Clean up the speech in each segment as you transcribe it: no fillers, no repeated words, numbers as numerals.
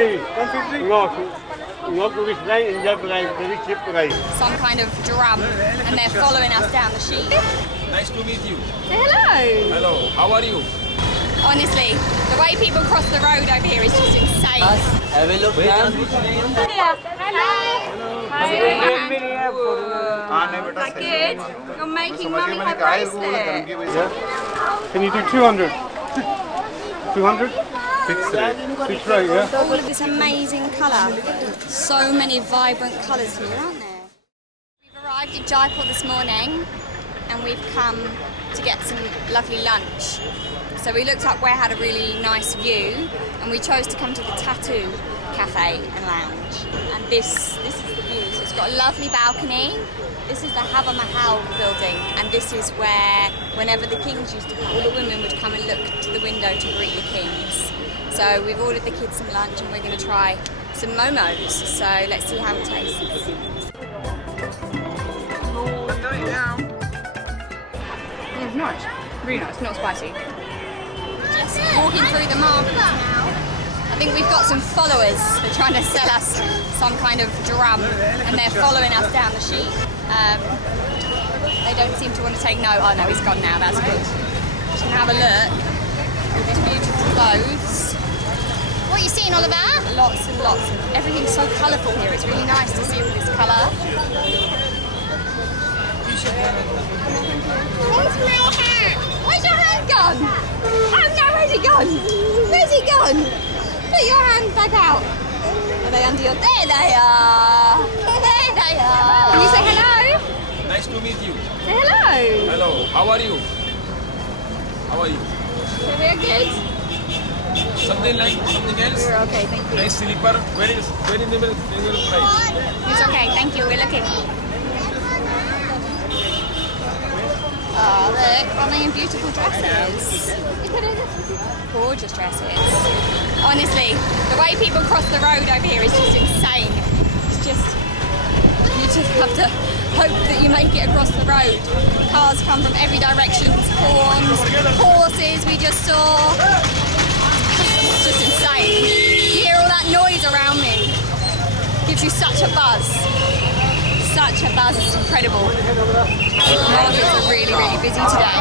150? Not to this price and that price, very cheap price. Some kind of drum, and they're following us down the sheet. Nice to meet you. Hello. Hello, how are you? Honestly, the way people cross the road over here is just insane. Have a look, ma'am. Hello. Hi. Good. You're making mummy her bracelet. Can you do 200? 200? Fixed rate, yeah. All of this amazing colour. So many vibrant colours here, aren't there? We've arrived in Jaipur this morning and we've come to get some lovely lunch. So we looked up where had a really nice view and we chose to come to the Tattoo Cafe and Lounge. And this is the view. So it's got a lovely balcony. This is the Hava Mahal building, and this is where, whenever the kings used to come, all the women would come and look to the window to greet the kings. So we've ordered the kids some lunch and we're going to try some momos. So let's see how it tastes. It's nice. Really nice, not spicy. Just walking through the market now. I think we've got some followers. They're trying to sell us some kind of drum and they're following us down the sheet. They don't seem to want to take no. Oh no, he's gone now, that's good. Just gonna have a look at these beautiful clothes. What are you seeing, Oliver? Lots and lots. Everything's so colourful here. It's really nice to see all this colour. Where's my hat? Where's your hand gone? Oh no, where's he gone? Where's he gone? Put your hand back out. Are they under your... There they are. There they are. Can you say hello? Nice to meet you. Say hello. Hello, how are you? How are you? So we're good. Something else? We're okay, thank you. Nice slipper, very minimal price. It's okay, thank you. We're looking. Oh, look, aren't they in beautiful dresses? Gorgeous dresses. Honestly, the way people cross the road over here is just insane. It's just, you just have to hope that you make it across the road. Cars come from every direction, horns, horses we just saw. It's just insane. You hear all that noise around me. Gives you such a buzz. Such a buzz, it's incredible. Markets are really, really busy today.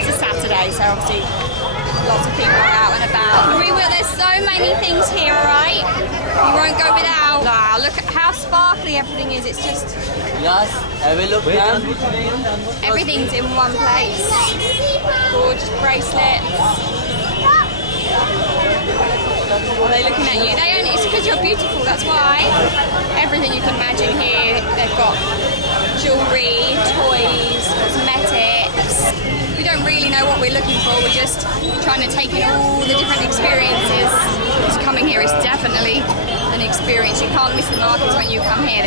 It's a Saturday, so obviously lots of people are out and about. There's so many things here, alright? You won't go without. Wow, look at how sparkly everything is. It's just... Yes, have a look, ma'am. Everything's in one place. Gorgeous bracelets. Are they looking at you? It's because you're beautiful, that's why. Everything you can imagine here. They've got jewellery, toys, cosmetics. We don't really know what we're looking for. We're just trying to take in all the different experiences. Just coming here is definitely an experience. You can't miss the markets when you come here.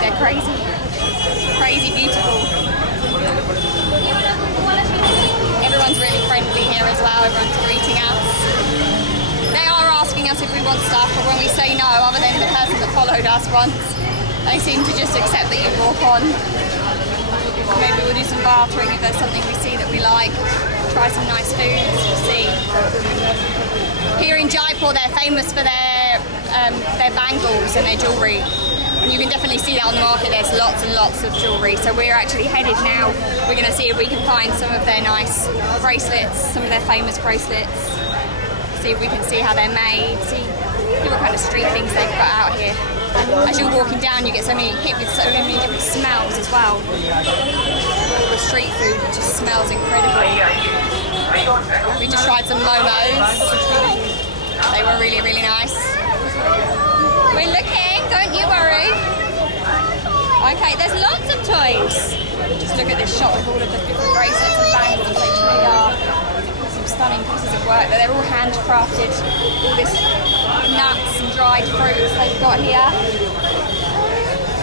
They're crazy. Crazy beautiful. Everyone's really friendly here as well. Everyone's greeting us. They are asking us if we want stuff, but when we say no, other than the person that followed us once, they seem to just accept that you walk on. Maybe we'll do some bartering if there's something we see that we like. Try some nice foods, we'll see. Here in Jaipur, they're famous for their bangles and their jewellery. And you can definitely see that on the market. There's lots and lots of jewellery. So we're actually headed now. We're going to see if we can find some of their nice bracelets, some of their famous bracelets. See if we can see how they're made, see what kind of street things they've got out here. As you're walking down, you get hit with so many different smells as well. The street food just smells incredibly. We just tried some momos. They were really, really nice. We're looking, don't you worry. Okay, there's lots of toys. Just look at this shop with all of the different bracelets and bangles. They truly are stunning pieces of work. They're all handcrafted. All this nuts and dried fruits they've got here.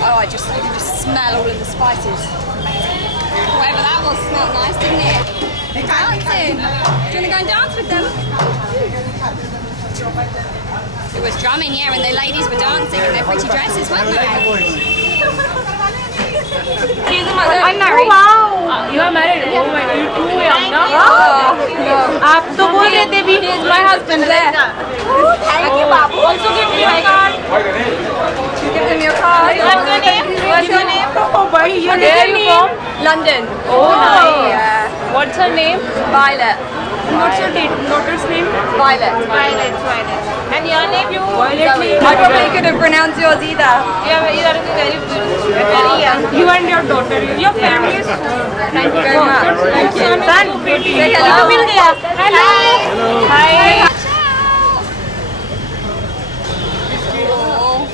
Oh, you can just smell all of the spices. Amazing. Whatever that was smelled nice, didn't it? They're dancing. Do you want to go and dance with them? It was drumming, yeah, and the ladies were dancing in their pretty dresses, weren't they? I'm married. Wow. You are married? Oh my God, you're too young, no? No. आप तो बोल रहे थे भी. He is my husband there. Thank you, Give them your card. What's your name? What's your name? Oh, where are you from? London. Oh, nice. Yeah. What's her name? Violet. What's your daughter's name? Violet. Violet. And your name? I probably couldn't pronounce yours either. Yeah, you are very good. Very young. You and your daughter. Your family is Thank you very much. Thank you. Say hello. Hello. Hi. Oh,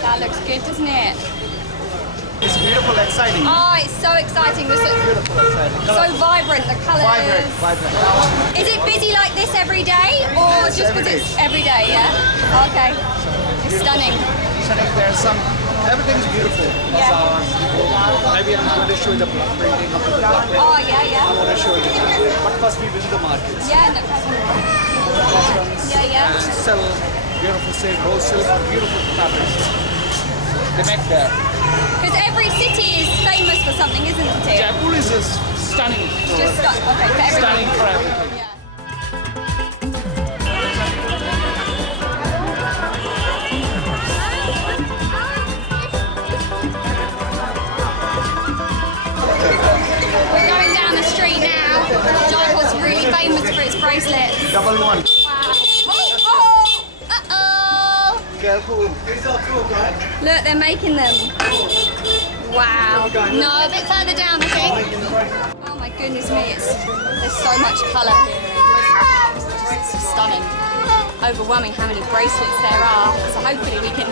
that looks good, doesn't it? It's beautiful, exciting. Oh, it's so exciting. This is Beautiful, exciting. so vibrant, the colours. Vibrant. Is it busy like this every day, or just because it's every day? Yeah. Okay. It's stunning. There's some, everything's beautiful. Yeah. Maybe I'm going to show you the printing of the blueprint. Oh yeah, I want to show you. But first we visit the markets. Yeah. No problem. Yeah. And sell beautiful silk, rose silk, beautiful fabrics. They make there. Because every city is famous for something, isn't it? Jaipur is just stunning. Just okay, for everything. Stunning for everything. Yeah. We're going down the street now. Jaipur's really famous for its bracelets. Double one. Wow. Oh! Uh-oh! Careful. Look, they're making them. Wow. No, a bit further down, I think. Oh my goodness me, there's so much colour. It's just stunning. Overwhelming how many bracelets there are. So hopefully we can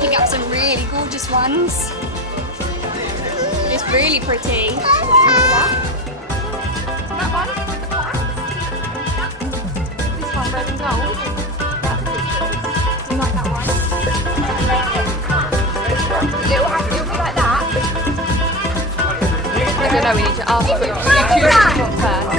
pick up some really gorgeous ones. It's really pretty. That one with the plaques. This one, red and gold. Do you like that one? It'll be like that. I don't know, we need to ask for choose which one first.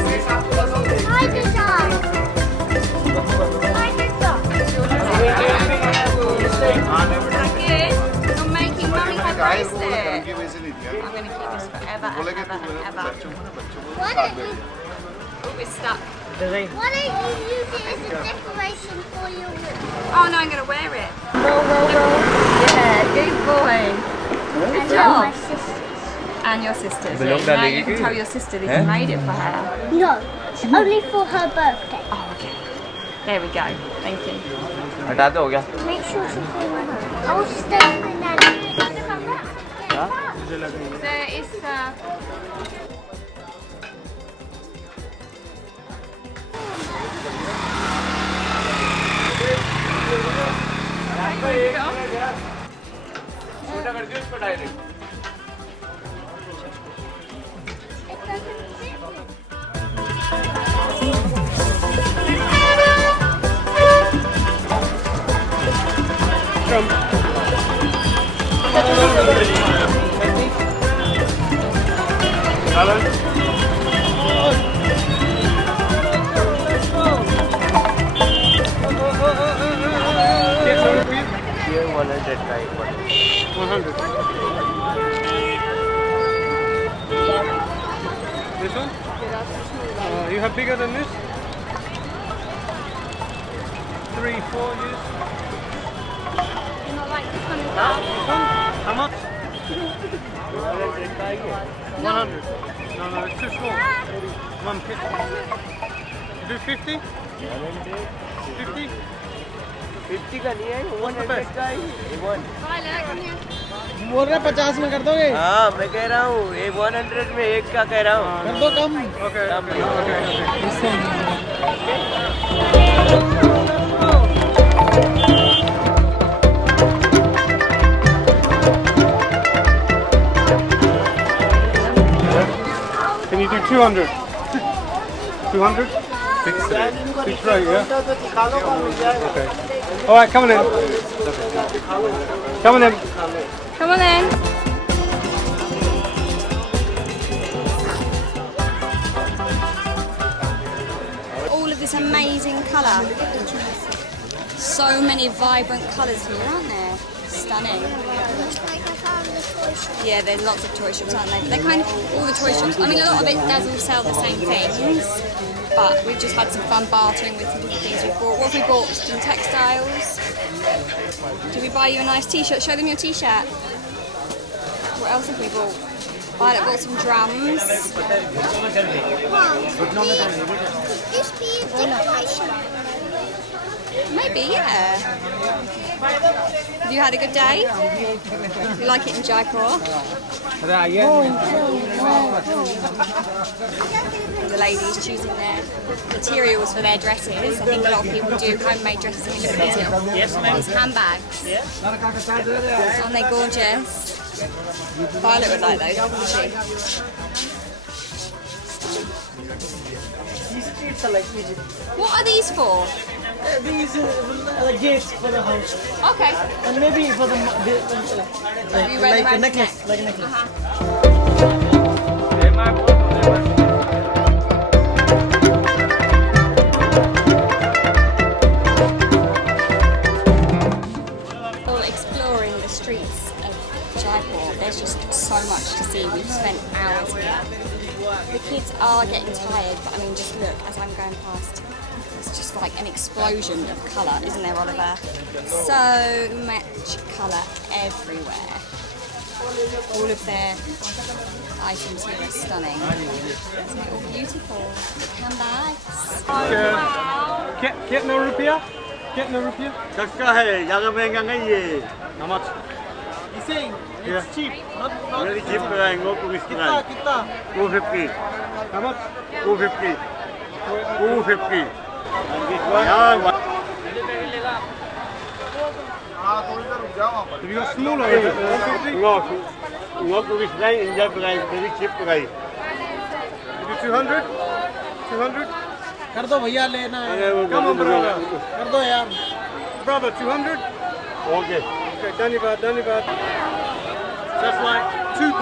You're making Mummy her bracelet. I'm going to keep this forever and ever. Oh, it's stuck. Why don't you use it as a decoration for your room? Oh no, I'm going to wear it. Yeah, good boy. Good job. My sister. And your sister's. Now you can tell your sister that you made it for her. No, only for her birthday. Oh, okay. There we go. Thank you. हटा दो हो गया Make sure she stays with her. I will stay with Nanny. There is ये 100 का एक 100. This one? You have bigger than this? 3, 4 years. not like this one as This one? How much? 100 का ही है 100. No, it's too small. 150. You do 50? 50? 50 का नहीं है 100 का ही है बोल रहे 50 में कर दोगे? हाँ मैं कह रहा हूँ ये 100 में एक का कह रहा हूँ कर दो कम. Can you do 200? 200? Fixed rate, yeah? Okay. Alright, come on in. Come on in. Come on in. All of this amazing colour. So many vibrant colours here, aren't there? Stunning. Yeah, there's lots of toy shops, aren't there? They're kind of all the toy shops. I mean, a lot of it does all sell the same things. but we've just had some fun bartering with some different things we bought. What have we bought? Some textiles. Did we buy you a nice t-shirt? Show them your t-shirt. What else have we bought? Violet bought some drums. This be a decoration. Maybe, yeah. Have you had a good day? You like it in Jaipur? The ladies choosing their materials for their dresses. I think a lot of people do homemade dresses in Indonesia. Yes, these handbags. Aren't they gorgeous? Violet would like those, wouldn't she? These streets are like Egypt. What are these for? These are gates for the house. Okay. And maybe for the You wear them like around a the necklace. neck? Like a necklace. Well, exploring the streets of Jaipur, there's just so much to see. We've spent hours here. The kids are getting tired, but I mean, just look as I'm going past. It's just like an explosion of colour, isn't there, Oliver? So much colour everywhere. All of their items here are stunning. Isn't it all beautiful? Handbags. Get no rupiah? Get no rupiah? How much? He's saying it's Yeah. cheap. Not Very cheap price, no tourist kita, price. kita. 250. How much? 250. 250. And this one? Yeah, one. Have you got smaller? 150? No tourist price, India price, very cheap price. You do 200? 200? कर दो भैया लेना है. Come on, brother. कर दो यार. Brother, 200? Okay. Okay, Danibad, Danibad. That's like £2.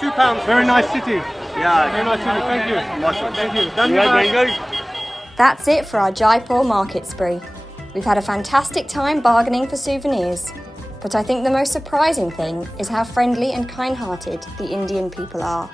£2. Very nice city. Yeah. Very nice city. Thank you. Thank you. You are Danibad. Bangle? That's it for our Jaipur market spree. We've had a fantastic time bargaining for souvenirs. But I think the most surprising thing is how friendly and kind-hearted the Indian people are.